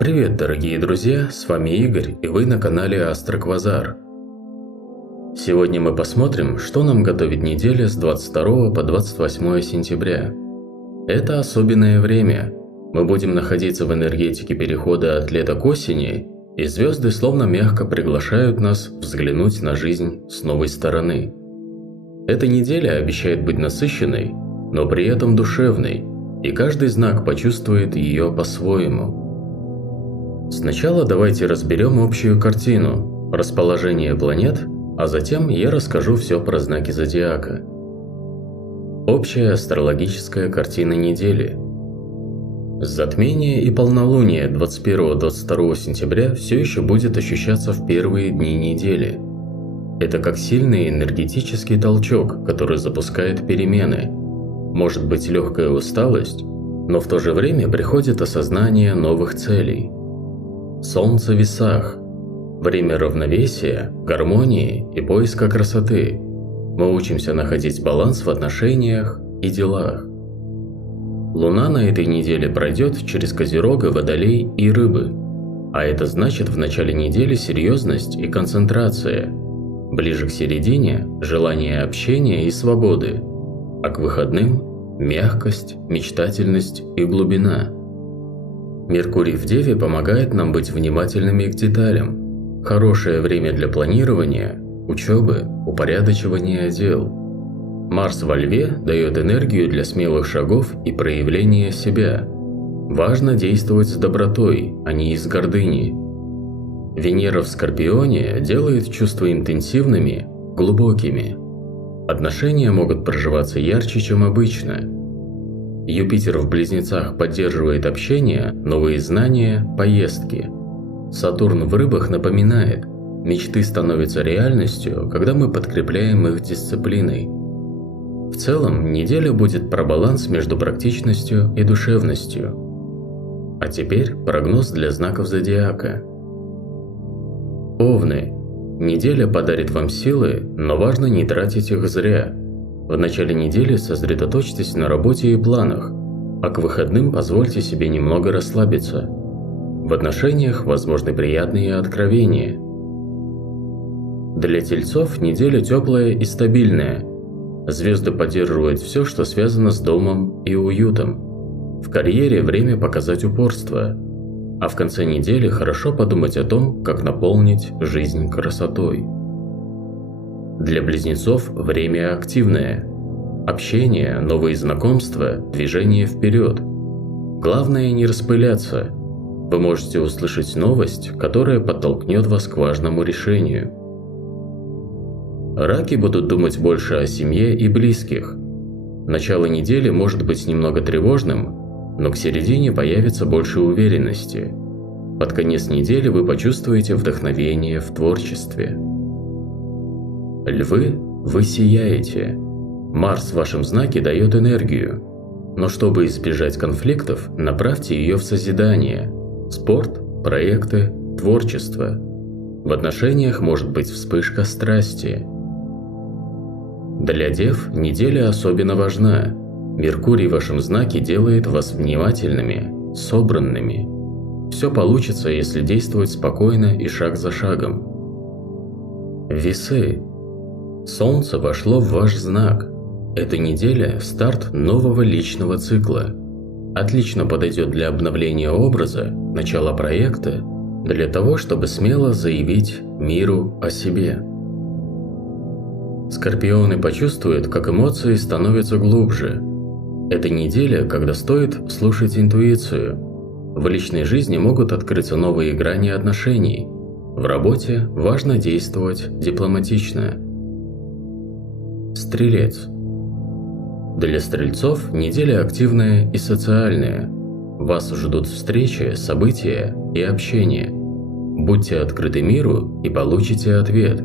Привет, дорогие друзья, с вами Игорь, и вы на канале Астроквазар. Сегодня мы посмотрим, что нам готовит неделя с 22 по 28 сентября. Это особенное время. Мы будем находиться в энергетике перехода от лета к осени, и звезды словно мягко приглашают нас взглянуть на жизнь с новой стороны. Эта неделя обещает быть насыщенной, но при этом душевной, и каждый знак почувствует ее по-своему. Сначала давайте разберем общую картину, расположение планет, а затем я расскажу все про знаки зодиака. Общая астрологическая картина недели. Затмение и полнолуние 21-22 сентября все еще будет ощущаться в первые дни недели. Это как сильный энергетический толчок, который запускает перемены. Может быть легкая усталость, но в то же время приходит осознание новых целей. Солнце в весах. Время равновесия, гармонии и поиска красоты. Мы учимся находить баланс в отношениях и делах. Луна на этой неделе пройдет через Козерога, Водолей и Рыбы. А это значит в начале недели серьезность и концентрация. Ближе к середине – желание общения и свободы. А к выходным – мягкость, мечтательность и глубина. Меркурий в Деве помогает нам быть внимательными к деталям. Хорошее время для планирования, учебы, упорядочивания дел. Марс во Льве дает энергию для смелых шагов и проявления себя. Важно действовать с добротой, а не из гордыни. Венера в Скорпионе делает чувства интенсивными, глубокими. Отношения могут проживаться ярче, чем обычно. Юпитер в Близнецах поддерживает общение, новые знания, поездки. Сатурн в Рыбах напоминает, мечты становятся реальностью, когда мы подкрепляем их дисциплиной. В целом, неделя будет про баланс между практичностью и душевностью. А теперь прогноз для знаков зодиака. Овны. Неделя подарит вам силы, но важно не тратить их зря. В начале недели сосредоточьтесь на работе и планах, а к выходным позвольте себе немного расслабиться. В отношениях возможны приятные откровения. Для тельцов неделя теплая и стабильная. Звезды поддерживают все, что связано с домом и уютом. В карьере время показать упорство, а в конце недели хорошо подумать о том, как наполнить жизнь красотой. Для близнецов время активное. Общение, новые знакомства, движение вперед. Главное не распыляться. Вы можете услышать новость, которая подтолкнет вас к важному решению. Раки будут думать больше о семье и близких. Начало недели может быть немного тревожным, но к середине появится больше уверенности. Под конец недели вы почувствуете вдохновение в творчестве. Львы, вы сияете. Марс в вашем знаке дает энергию. Но чтобы избежать конфликтов, направьте ее в созидание. Спорт, проекты, творчество. В отношениях может быть вспышка страсти. Для Дев неделя особенно важна. Меркурий в вашем знаке делает вас внимательными, собранными. Все получится, если действовать спокойно и шаг за шагом. Весы. Солнце вошло в ваш знак. Эта неделя – старт нового личного цикла. Отлично подойдет для обновления образа, начала проекта, для того, чтобы смело заявить миру о себе. Скорпионы почувствуют, как эмоции становятся глубже. Это неделя, когда стоит слушать интуицию. В личной жизни могут открыться новые грани отношений. В работе важно действовать дипломатично. Стрелец. Для стрельцов неделя активная и социальная. Вас ждут встречи, события и общение. Будьте открыты миру и получите ответ.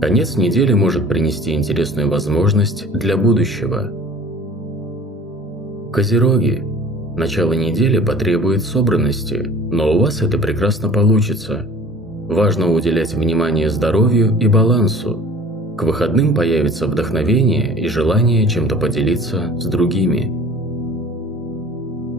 Конец недели может принести интересную возможность для будущего. Козероги. Начало недели потребует собранности, но у вас это прекрасно получится. Важно уделять внимание здоровью и балансу. К выходным появится вдохновение и желание чем-то поделиться с другими.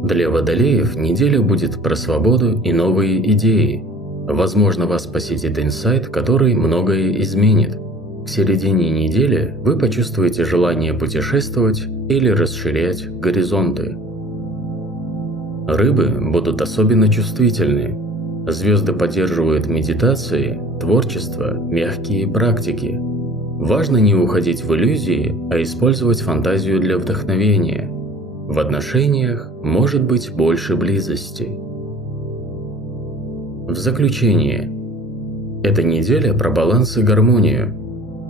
Для водолеев неделя будет про свободу и новые идеи. Возможно, вас посетит инсайт, который многое изменит. К середине недели вы почувствуете желание путешествовать или расширять горизонты. Рыбы будут особенно чувствительны. Звезды поддерживают медитации, творчество, мягкие практики. Важно не уходить в иллюзии, а использовать фантазию для вдохновения. В отношениях может быть больше близости. В заключение. Эта неделя про баланс и гармонию.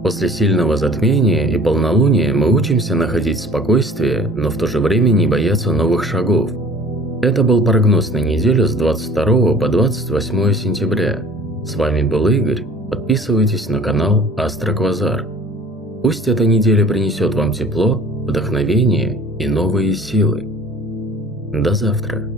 После сильного затмения и полнолуния мы учимся находить спокойствие, но в то же время не бояться новых шагов. Это был прогноз на неделю с 22 по 28 сентября. С вами был Игорь. Подписывайтесь на канал Астроквазар. Пусть эта неделя принесет вам тепло, вдохновение и новые силы. До завтра.